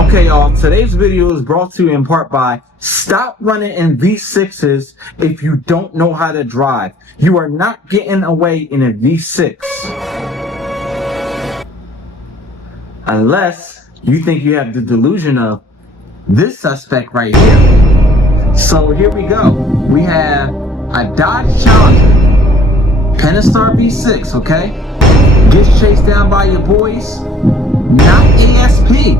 Okay, y'all, today's video is brought to you in part by stop running in V6s if you don't know how to drive. You are not getting away in a V6. Unless you think you have the delusion of this suspect right here. So here we go. We have a Dodge Challenger, Pentastar V6, okay? Gets chased down by your boys, not ASP.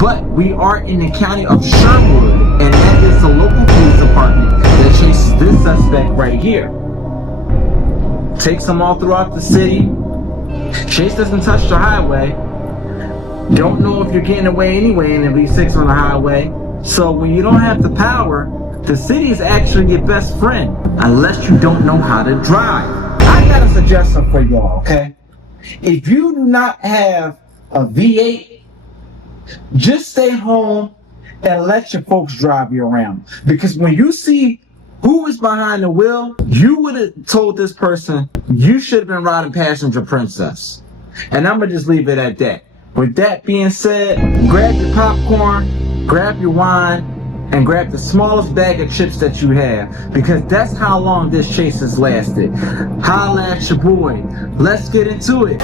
But we are in the county of Sherwood, and that is the local police department that chases this suspect right here. Takes them all throughout the city. Chase doesn't touch the highway. Don't know if you're getting away anyway in a V6 on the highway. So when you don't have the power, the city is actually your best friend, unless you don't know how to drive. I got a suggestion for y'all, okay? If you do not have a V8, just stay home and let your folks drive you around. Because when you see who is behind the wheel, you would have told this person, you should have been riding passenger princess. And I'm going to just leave it at that. With that being said, grab your popcorn, grab your wine, and grab the smallest bag of chips that you have. Because that's how long this chase has lasted. Holla at your boy. Let's get into it.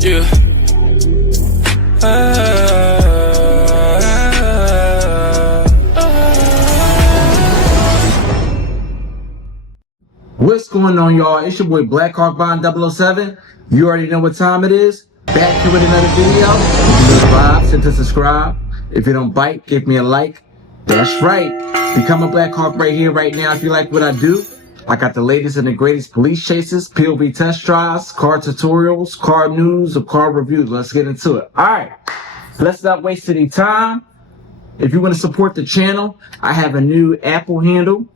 Yeah. What's going on, y'all? It's your boy Blackhawk Bond 007. You already know what time it is. Back here with another video. If you subscribe, hit the subscribe. If you don't bite, give me a like. That's right. Become a Blackhawk right here, right now if you like what I do. I got the latest and the greatest police chases, POV test drives, car tutorials, car news, or car reviews. Let's get into it. Alright, let's not waste any time. If you want to support the channel, I have a new Apple handle.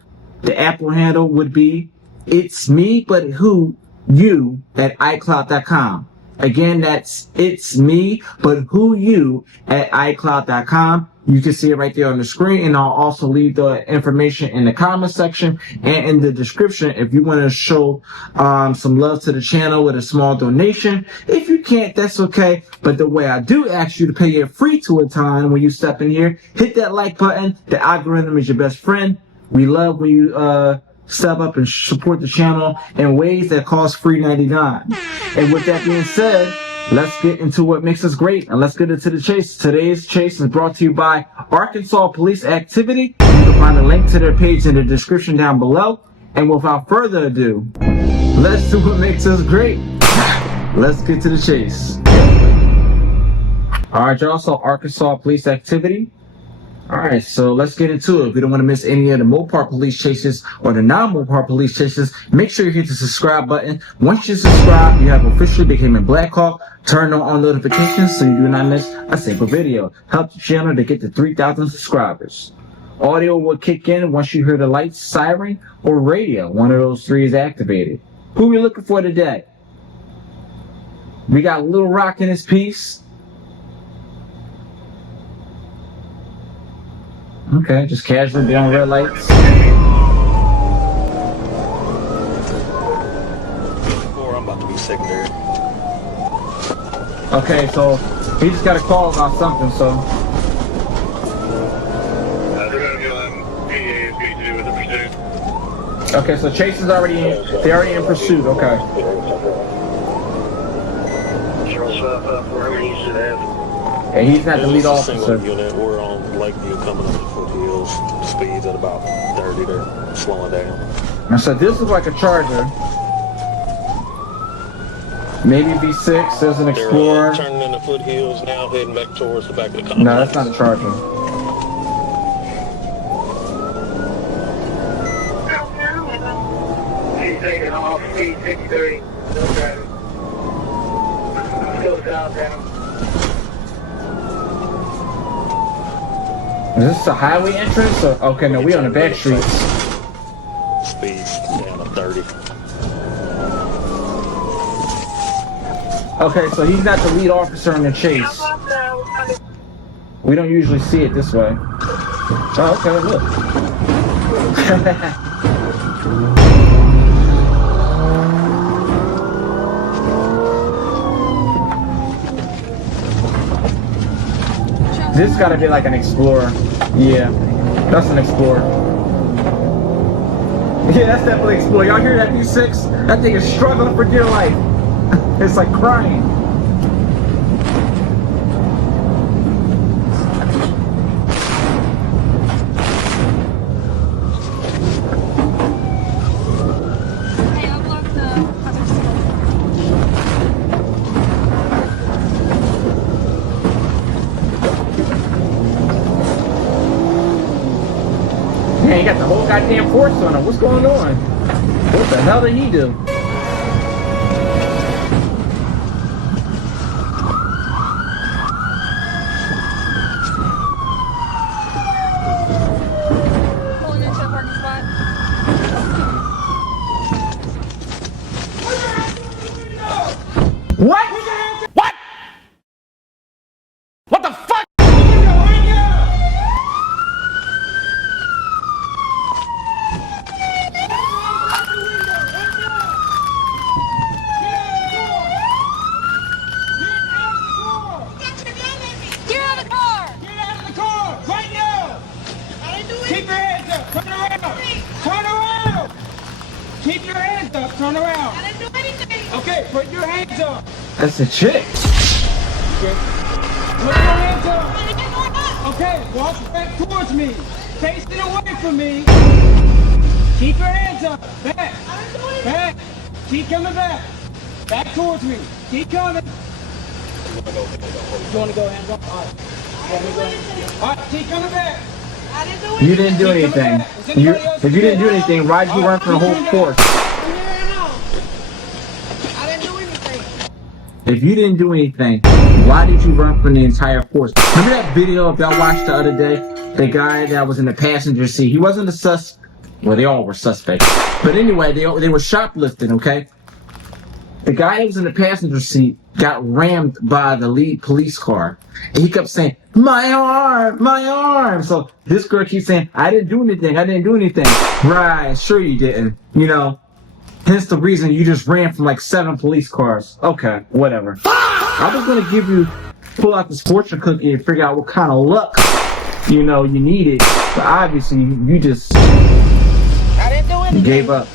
The Apple handle would be itsmebutwhoyou at icloud.com. Again, that's itsmebutwhoyou at icloud.com. You can see it right there on the screen, and I'll also leave the information in the comment section and in the description if you want to show some love to the channel with a small donation. If you can't, that's okay. But the way I do ask you to pay your free tour time when you step in here, hit that like button. The algorithm is your best friend. We love when you step up and support the channel in ways that cost free 99. And with that being said, let's get into what makes us great, and let's get into the chase. Today's chase is brought to you by Arkansas Police Activity. You can find a link to their page in the description down below. And without further ado, let's do what makes us great. Let's get to the chase. Alright, y'all, so Arkansas Police Activity. Alright, so let's get into it. If you don't want to miss any of the Mopar police chases or the non-Mopar police chases, make sure you hit the subscribe button. Once you subscribe, you have officially become a Blackhawk. Turn on notifications so you do not miss a single video. Help the channel to get to 3,000 subscribers. Audio will kick in once you hear the lights, siren, or radio. One of those three is activated. Who are we looking for today? We got Little Rock in his piece. Okay, just casually be on red lights. I'm about to be sick there. Okay, so he just got a call about something, so. They're gonna be on PA and PG with the pursuit. Okay, so Chase is already in, they're already in pursuit, okay. Charles wherever he should have. And he's not the lead officer. Unit, we're on Lakeview coming up the foothills. Speeds at about 30, they're slowing down. And so this is like a Charger. Maybe V6, there's an Explorer. They're turning in the foothills now, heading back towards the back of the complex. No, that's not a Charger. He's taking off, speed 630, no driving. Still southbound. Is this a highway entrance? Or, okay, no, we on the back streets. Speeds down to 30. Okay, so he's not the lead officer in the chase. We don't usually see it this way. Oh, okay, look. This gotta be like an Explorer. Yeah, that's an Explorer. Yeah, that's definitely Explorer. Y'all hear that V6? That thing is struggling for dear life. It's like crying. Hey, I'll block the other side. Man, he got the whole goddamn force on him. What's going on? What the hell did he do? Pulling into a parking spot. What? What? What the fuck? Get out of the car! Get out of the car right now! Keep your hands up. Turn around. Turn around. Keep your hands up. Turn around. I didn't do anything! Okay, put your hands up. That's a chick. Okay. Put your hands up. Okay, walk back towards me. Facing away from me. Keep your hands up. Back. Back. Keep coming back. Back towards me. Keep coming. You want to go hands up? All right. All right, keep coming back. I didn't do You didn't do anything. If you didn't do anything, why did you run for the whole course? I didn't do anything. If you didn't do anything, why did you run for the entire course? Remember that video if y'all watched the other day? The guy that was in the passenger seat. He wasn't a well, they all were suspects. But anyway, they were shoplifting, okay? The guy that was in the passenger seat got rammed by the lead police car. And he kept saying, my arm, my arm. So this girl keeps saying, I didn't do anything, I didn't do anything. Right, sure you didn't. You know, hence the reason you just ran from like 7 police cars. Okay, whatever. I was gonna pull out this fortune cookie and figure out what kind of luck, you know, you needed. But obviously, you just I didn't do anything. gave up.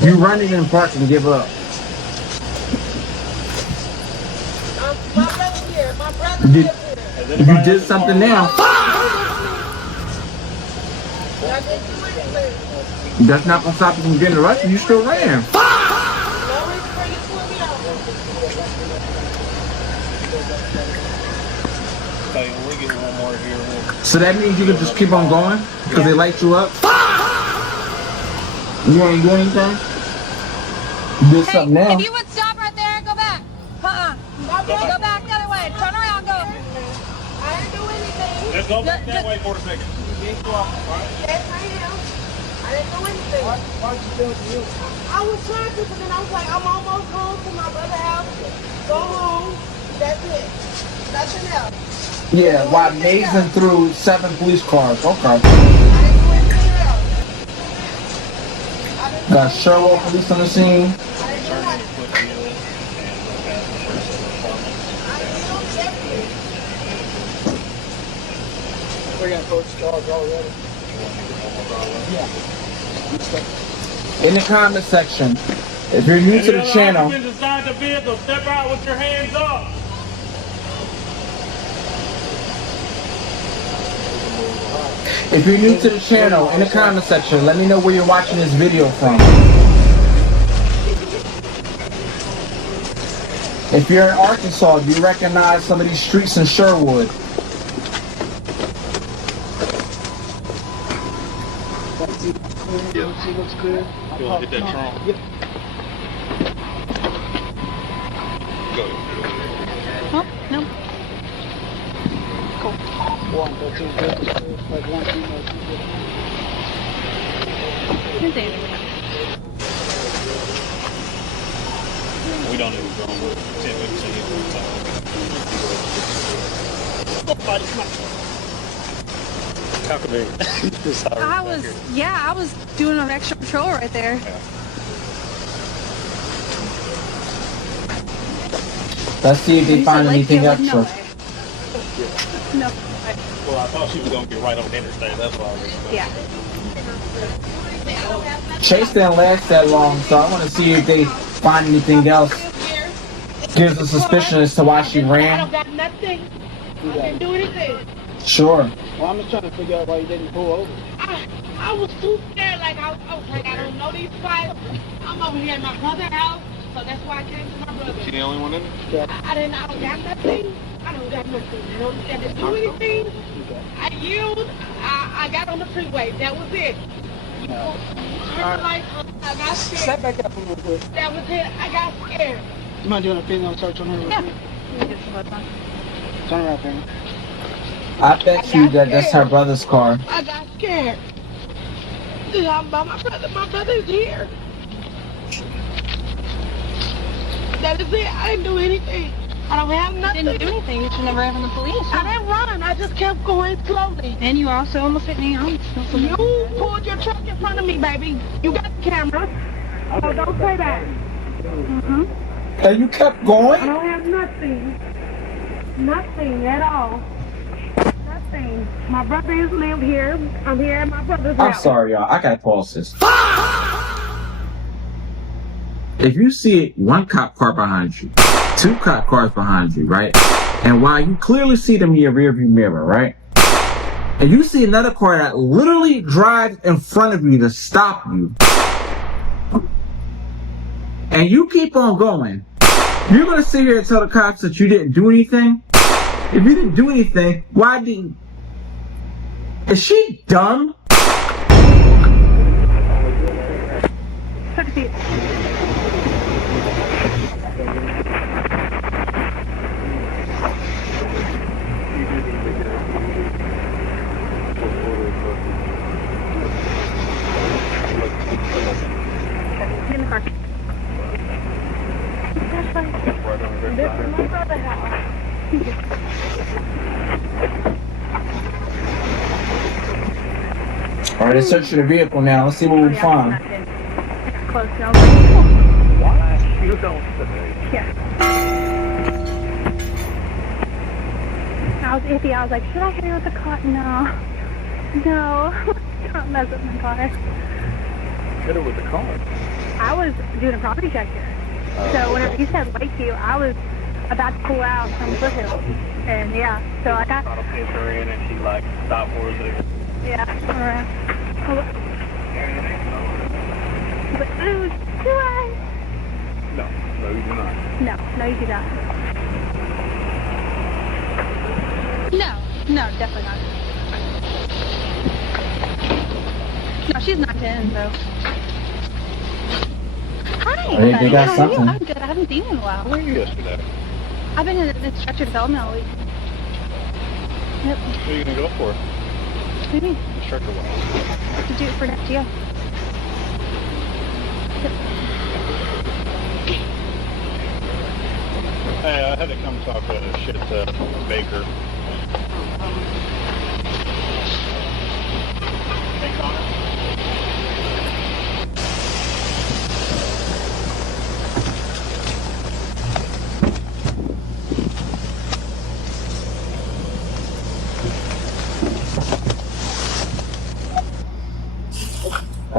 You run it in parks and give up. My brother's here. My brother Did, lives here. if you did something now, I didn't do anything. that's not gonna stop you from getting arrested. You still ran. No reason for you to pull me over. Okay, we get one more here. So that means you could just keep on going because they light you up. You ain't do anything. You did something now. If you would stop right there and go back. Go back the other way. Turn around, go. I didn't do anything. Just go back that way for a second. Yes, I am. I didn't do anything. Why'd you do it to you? I was trying to, but then I was like, I'm almost home to my brother's house. Go home. That's it. Nothing else. Yeah, while mazing through 7 police cars. Okay. I didn't do anything else. Got Sherwood police on the scene. I didn't do anything. We got coach charge already. In the comment section, if you're new to the channel, Inside the vehicle, step out with your hands up. if you're new to the channel, in the comment section, let me know where you're watching this video from. If you're in Arkansas, do you recognize some of these streets in Sherwood? She looks good. You want to hit that trunk? Yep. Go. Oh, no. One, go two, good. Like 1, 2, no, 2, good. We don't even go with 10, 15 time. How could they? I was doing an extra patrol right there. Let's see if they find anything extra. No. Well, I thought she was gonna get right on the interstate. That's why I was. Yeah. Chase didn't last that long, so I want to see if they find anything else. Gives a suspicion as to why she I ran. don't got nothing. I didn't do anything. Sure. Well, I'm just trying to figure out why you didn't pull over. I was too scared. Like I was like, I don't know these fights. I'm over here at my brother's house, so that's why I came to my brother. She the only one in there? I don't got nothing. I don't got nothing. I didn't do anything. I yielded. I got on the freeway. That was it. I got scared. Step back up a little bit. That was it. I got scared. You mind doing a female search on her real quick? Turn around, Fanny. I bet you that that's her brother's car. I got scared. I'm by my brother. My brother's here. That is it. I didn't do anything. I don't have nothing. You didn't do anything. You should never have in the police. I didn't run. I just kept going slowly. And you also almost hit me. You pulled your truck in front of me, baby. You got the camera. So don't say that. And you kept I going? don't have nothing. Nothing at all. Nothing. My brothers live here. I'm here at my brother's I'm house. sorry, y'all. I gotta pause this. If you see one cop car behind you, two cop cars behind you, right? And while you clearly see them in your rearview mirror, right? And you see another car that literally drives in front of you to stop you, and you keep on going, you're gonna sit here and tell the cops that you didn't do anything? If you didn't do anything, why didn't... Is she dumb? In the car. This is my brother's house. Alright, let's search the vehicle now. Let's see what we find. Close. No. Why? You don't say. Yeah. I was iffy. I was like, should I hit her with the car? No. No. Don't mess with my car. Hit her with the car. I was doing a property check here. So whenever you said Lakeview, I was about to pull out from the foothills. And yeah, so I got... Trying to pinch her in and she like stopped for a second. Yeah, alright. But ooh, do I? No, you do not. No, you do not. No, definitely not. No, she's not 10, so. Hi, Hey, they got how are you? something. I'm good. I haven't seen you in a while. Where were you yesterday? I've been in instructor development all week. Yep. What are you gonna go for? What do you mean? Instructor one. To do it for next year. Yep. Hey, I had to come talk to shit Baker. Hey, Connor.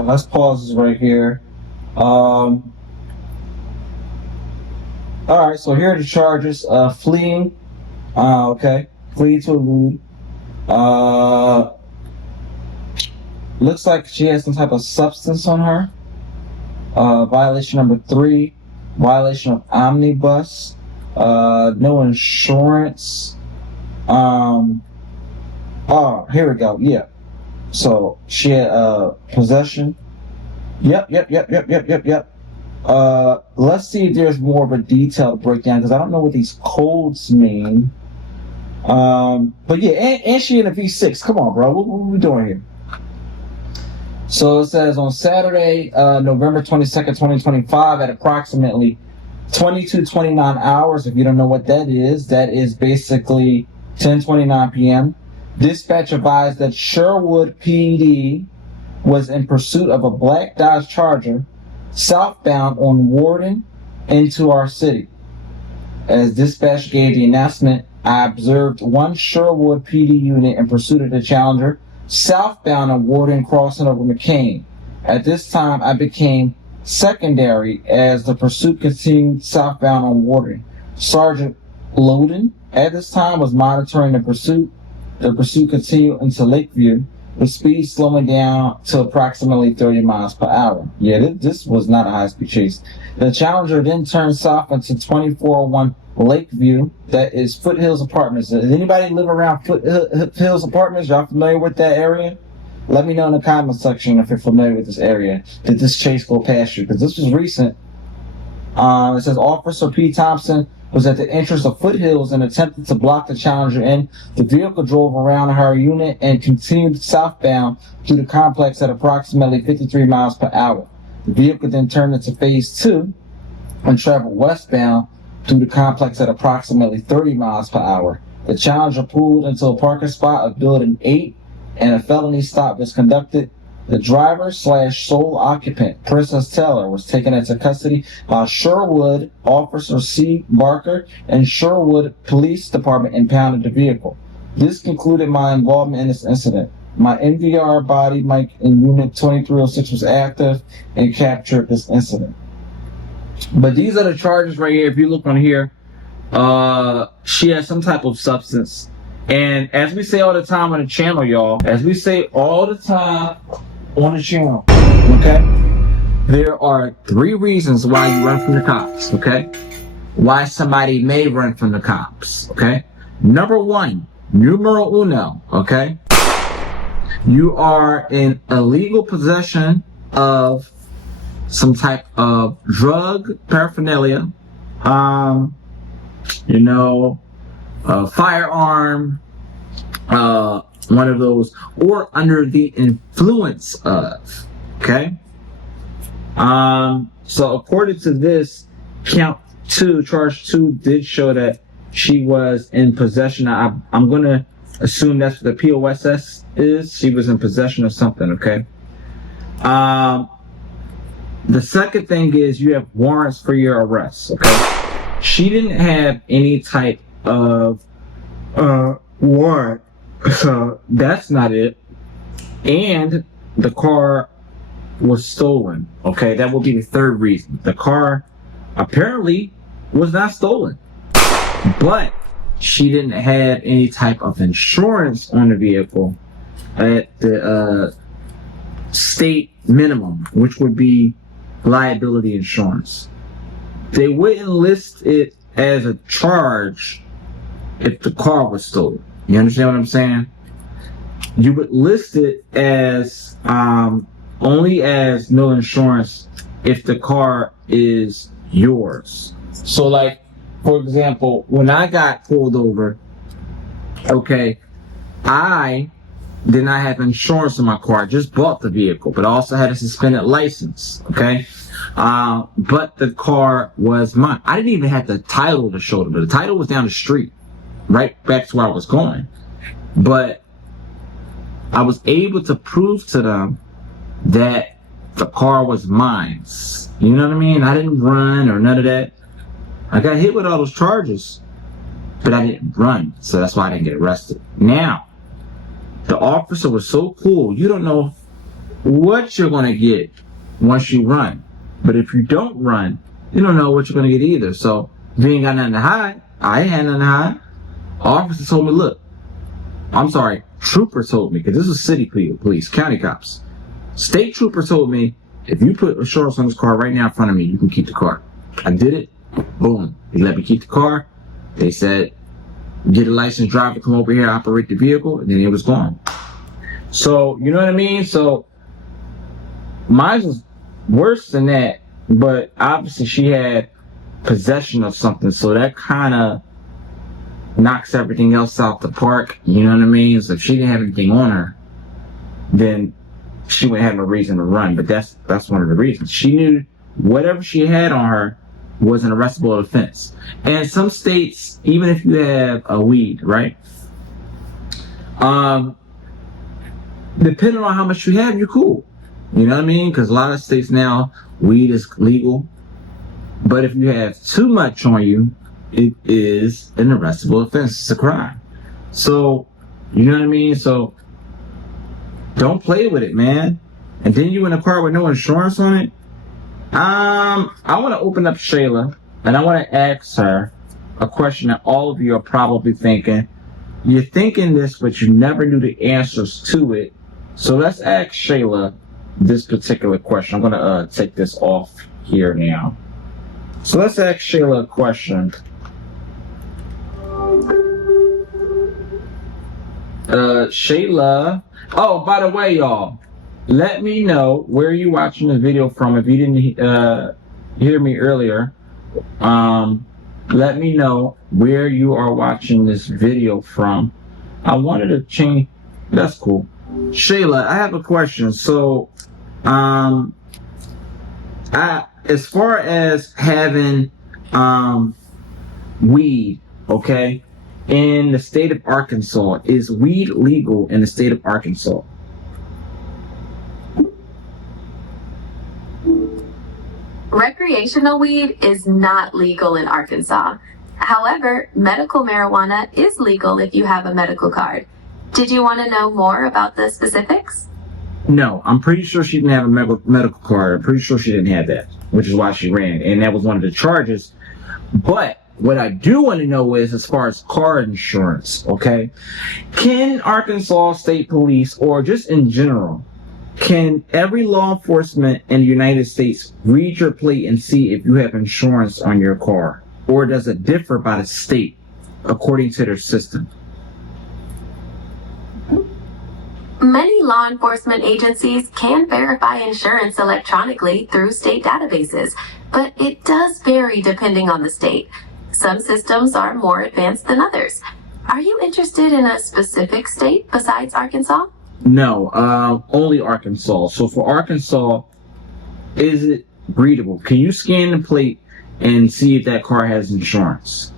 Let's pause this right here. Alright, so here are the charges. Fleeing. Okay. Flee to elude. Looks like she has some type of substance on her. Violation number 3. Violation of omnibus. No insurance. Oh, here we go. Yeah. So she had possession. Yep. Let's see if there's more of a detailed breakdown because I don't know what these codes mean. But yeah, and she in a V6. Come on, bro. What are we doing here? So it says on Saturday, November 22nd, 2025, at approximately 22:29 hours. If you don't know what that is basically 10:29 p.m. Dispatch advised that Sherwood PD was in pursuit of a black Dodge Charger southbound on Warden into our city. As dispatch gave the announcement I observed one Sherwood PD unit in pursuit of the Challenger, southbound on Warden crossing over McCain. At this time, I became secondary as the pursuit continued southbound on Warden. Sergeant Loden at this time was monitoring the pursuit. The pursuit continued into Lakeview, with speed slowing down to approximately 30 miles per hour. Yeah, this was not a high-speed chase. The Challenger then turned south into 2401 Lakeview, that is Foothills Apartments. Does anybody live around Foothills Apartments? Y'all familiar with that area? Let me know in the comment section if you're familiar with this area. Did this chase go past you? Because this was recent. It says Officer P. Thompson was at the entrance of Foothills and attempted to block the Challenger in. The vehicle drove around her unit and continued southbound through the complex at approximately 53 miles per hour. The vehicle then turned into phase 2 and traveled westbound through the complex at approximately 30 miles per hour. The Challenger pulled into a parking spot of Building 8 and a felony stop was conducted. The driver/sole occupant, Princess Taylor, was taken into custody by Sherwood Officer C. Barker, and Sherwood Police Department impounded the vehicle. This concluded my involvement in this incident. My NVR body mic in Unit 2306 was active and captured this incident. But these are the charges right here. If you look on here, she has some type of substance. And as we say all the time on the channel, y'all, as we say all the time on the channel, okay, there are 3 reasons why you run from the cops, okay? Why somebody may run from the cops, okay? Number 1, numero uno, okay? You are in illegal possession of some type of drug paraphernalia, a firearm, one of those, or under the influence of, okay? So according to this, charge 2 did show that she was in possession. I'm going to assume that's what the POSS is. She was in possession of something, okay? The second thing is you have warrants for your arrest, okay? She didn't have any type of warrant, so that's not it. And the car was stolen, okay? That would be the third reason. The car apparently was not stolen, but she didn't have any type of insurance on the vehicle at the state minimum, which would be liability insurance. They wouldn't list it as a charge if the car was stolen. You understand what I'm saying? You would list it as only as no insurance if the car is yours. So like, for example, when I got pulled over, okay, I did not have insurance on my car. I just bought the vehicle, but I also had a suspended license, okay? But the car was mine. I didn't even have the title to show them. The title was down the street, right back to where I was going. But I was able to prove to them that the car was mine. You know what I mean? I didn't run or none of that. I got hit with all those charges, but I didn't run, so that's why I didn't get arrested. Now, the officer was so cool. You don't know what you're going to get once you run. But if you don't run, you don't know what you're going to get either. So if you ain't got nothing to hide, I ain't had nothing to hide. Officer told me, look, I'm sorry, trooper told me, because this is city police, county cops. State trooper told me, if you put insurance on this car right now in front of me, you can keep the car. I did it. Boom. They let me keep the car. They said, get a licensed driver, come over here, operate the vehicle, and then it was gone. So, you know what I mean? So, mine was worse than that, but obviously she had possession of something, so that kind of knocks everything else out the park, you know what I mean? So if she didn't have anything on her, then she wouldn't have no reason to run, but that's one of the reasons. She knew whatever she had on her was an arrestable offense. And some states, even if you have a weed, right? Depending on how much you have, you're cool. You know what I mean? Because a lot of states now, weed is legal. But if you have too much on you, it is an arrestable offense. It's a crime. So, you know what I mean? So, don't play with it, man. And then you in a car with no insurance on it? I want to open up Shayla, and I want to ask her a question that all of you are probably thinking. You're thinking this, but you never knew the answers to it. So let's ask Shayla this particular question. I'm going to take this off here now. So let's ask Shayla a question. Shayla. Oh, by the way, y'all, let me know where you're watching the video from. If you didn't hear me earlier, let me know where you are watching this video from. I wanted to change. That's cool. Shayla, I have a question. So, as far as having weed, okay, in the state of Arkansas, is weed legal in the state of Arkansas? Recreational weed is not legal in Arkansas. However, medical marijuana is legal if you have a medical card. Did you want to know more about the specifics? No, I'm pretty sure she didn't have a medical card. I'm pretty sure she didn't have that, which is why she ran. And that was one of the charges. But what I do want to know is, as far as car insurance, okay? Can Arkansas State Police, or just in general, can every law enforcement in the United States read your plate and see if you have insurance on your car? Or does it differ by the state according to their system? Many law enforcement agencies can verify insurance electronically through state databases, but it does vary depending on the state. Some systems are more advanced than others. Are you interested in a specific state besides Arkansas? No, only Arkansas. So for Arkansas, is it readable? Can you scan the plate and see if that car has insurance?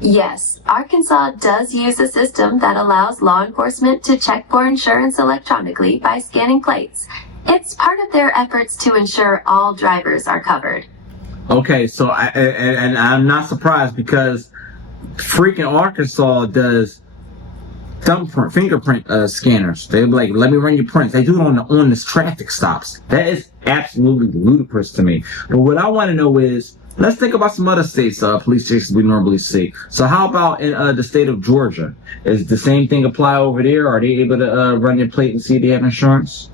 Yes, Arkansas does use a system that allows law enforcement to check for insurance electronically by scanning plates. It's part of their efforts to ensure all drivers are covered. Okay, so I'm not surprised, because freaking Arkansas does fingerprint scanners. They're like, let me run your prints. They do it on this traffic stops. That is absolutely ludicrous to me. But what I want to know is, let's think about some other states, police stations we normally see. So how about in the state of Georgia? Is the same thing apply over there? Are they able to run their plate and see if they have insurance?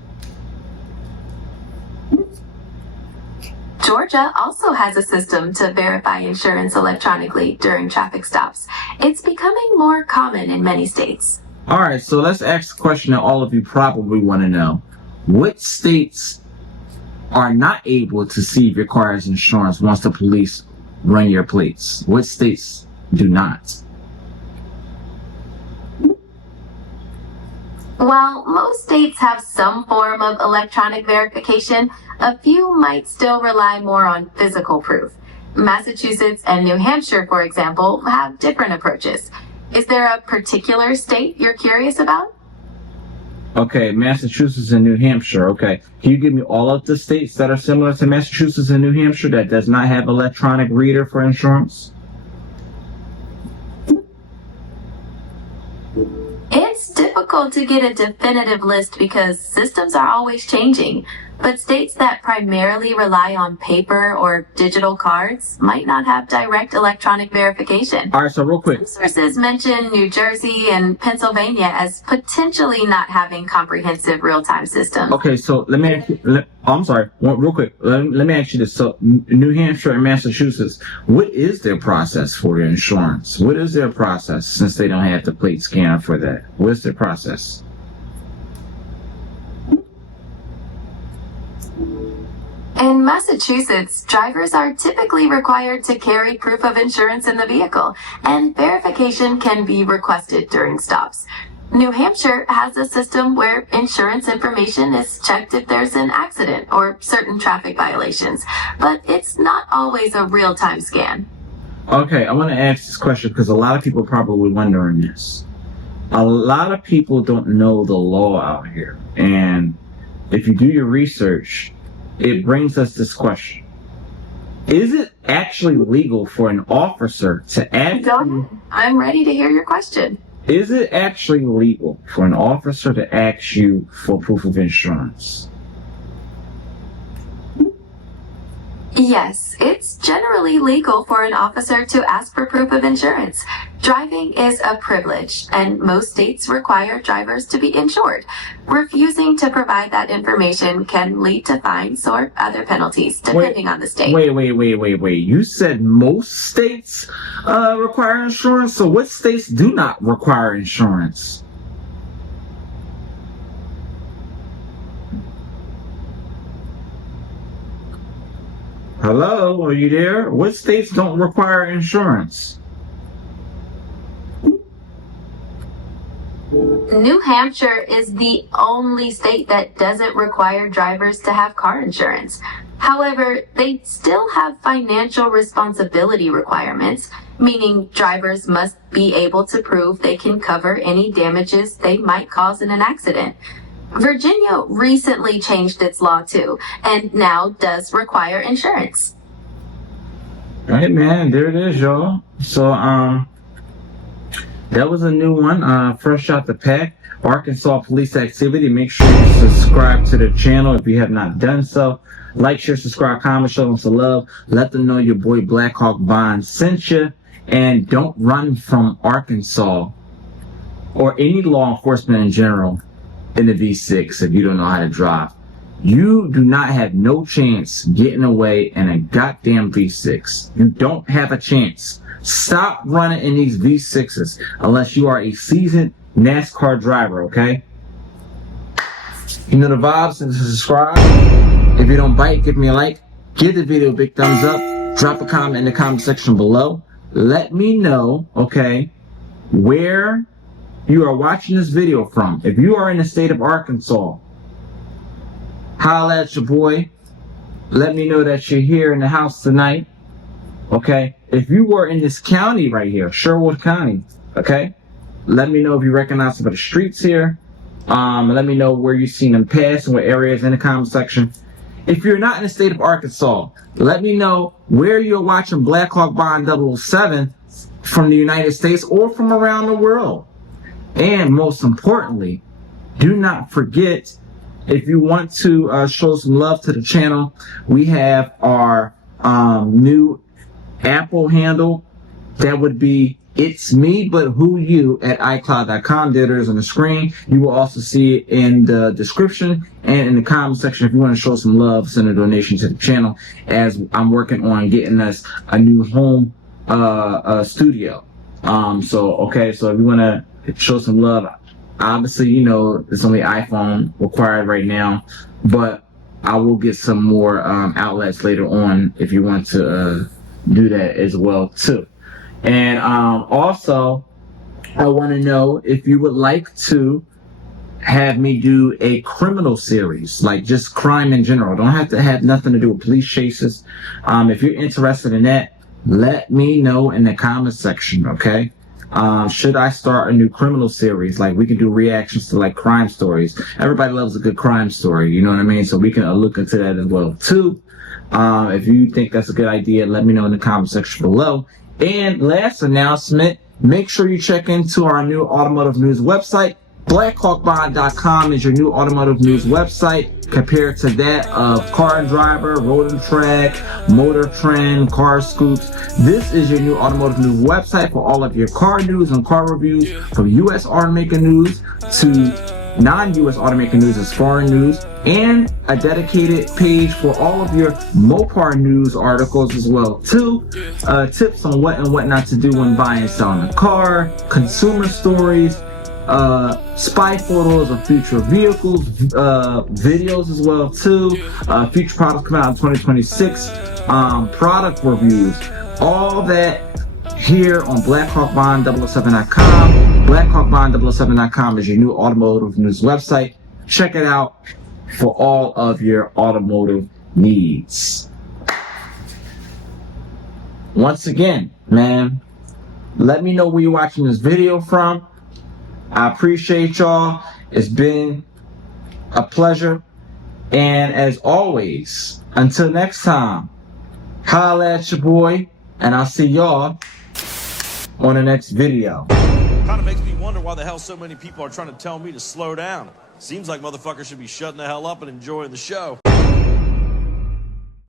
Georgia also has a system to verify insurance electronically during traffic stops. It's becoming more common in many states. All right, so let's ask the question that all of you probably want to know. What states are not able to see if your car has insurance once the police run your plates? What states do not? While most states have some form of electronic verification, a few might still rely more on physical proof. Massachusetts and New Hampshire, for example, have different approaches. Is there a particular state you're curious about? Okay, Massachusetts and New Hampshire. Okay, can you give me all of the states that are similar to Massachusetts and New Hampshire that does not have electronic reader for insurance? It's difficult to get a definitive list because systems are always changing, but states that primarily rely on paper or digital cards might not have direct electronic verification. All right, so real quick. Some sources mention New Jersey and Pennsylvania as potentially not having comprehensive real-time systems. Okay, so let me ask you, I'm sorry, real quick. Let me ask you this. So New Hampshire and Massachusetts, what is their process for your insurance? What is their process, since they don't have the plate scanner for that? What's their process? In Massachusetts, drivers are typically required to carry proof of insurance in the vehicle, and verification can be requested during stops. New Hampshire has a system where insurance information is checked if there's an accident or certain traffic violations, but it's not always a real-time scan. Okay, I want to ask this question because a lot of people are probably wondering this. A lot of people don't know the law out here, and if you do your research, it brings us this question. Is it actually legal for an officer to ask Go you? ahead. I'm ready to hear your question. Is it actually legal for an officer to ask you for proof of insurance? Yes, it's generally legal for an officer to ask for proof of insurance. Driving is a privilege, and most states require drivers to be insured. Refusing to provide that information can lead to fines or other penalties, depending on the state. Wait. You said most states require insurance? So what states do not require insurance? Hello, are you there? What states don't require insurance? New Hampshire is the only state that doesn't require drivers to have car insurance. However, they still have financial responsibility requirements, meaning drivers must be able to prove they can cover any damages they might cause in an accident. Virginia recently changed its law too, and now does require insurance. Right, man, there it is, y'all. So, that was a new one, fresh out the pack. Arkansas police activity. Make sure you subscribe to the channel if you have not done so. Like, share, subscribe, comment, show them some love. Let them know your boy Blackhawk Bond sent you. And don't run from Arkansas or any law enforcement in general in the V6 if you don't know how to drive. You do not have no chance getting away in a goddamn V6. You don't have a chance. Stop running in these V6s unless you are a seasoned NASCAR driver, okay? You know the vibes, and subscribe. If you don't bite, give me a like. Give the video a big thumbs up. Drop a comment in the comment section below. Let me know, okay, where you are watching this video from. If you are in the state of Arkansas, holla at your boy. Let me know that you're here in the house tonight. Okay? If you were in this county right here, Sherwood County, okay? Let me know if you recognize some of the streets here. Let me know where you've seen them pass and what areas in the comment section. If you're not in the state of Arkansas, let me know where you're watching Blackhawk Bond 007 from the United States or from around the world. And most importantly, do not forget, if you want to show some love to the channel, we have our new Apple handle. That would be itsmebutwhoyou at icloud.com. There it is on the screen. You will also see it in the description and in the comment section if you want to show some love, send a donation to the channel, as I'm working on getting us a new home studio. So if you want to show some love, obviously, you know, it's only iPhone required right now, but I will get some more outlets later on if you want to do that as well too. And also, I want to know if you would like to have me do a criminal series, like just crime in general. Don't have to have nothing to do with police chases. If you're interested in that, let me know in the comment section, okay? Should I start a new criminal series? Like, we can do reactions to like crime stories. Everybody loves a good crime story, you know what I mean? So we can look into that as well too. If you think that's a good idea, let me know in the comment section below. And last announcement, make sure you check into our new automotive news website. Blackhawkbond.com is your new automotive news website, compared to that of Car and Driver, Road and Track, Motor Trend, Car Scoops. This is your new automotive news website for all of your car news and car reviews, from U.S. automaker news to non-U.S. automaker news as foreign news, and a dedicated page for all of your Mopar news articles as well too. Tips on what and what not to do when buying and selling a car, consumer stories, spy photos of future vehicles, videos as well too, future products coming out in 2026, product reviews, all that here on BlackhawkBond007.com. BlackhawkBond007.com is your new automotive news website. Check it out for all of your automotive needs. Once again, man, let me know where you're watching this video from. I appreciate y'all. It's been a pleasure. And as always, until next time, Holla at your boy, and I'll see y'all on the next video. Kind of makes me wonder why the hell so many people are trying to tell me to slow down. Seems like motherfuckers should be shutting the hell up and enjoying the show.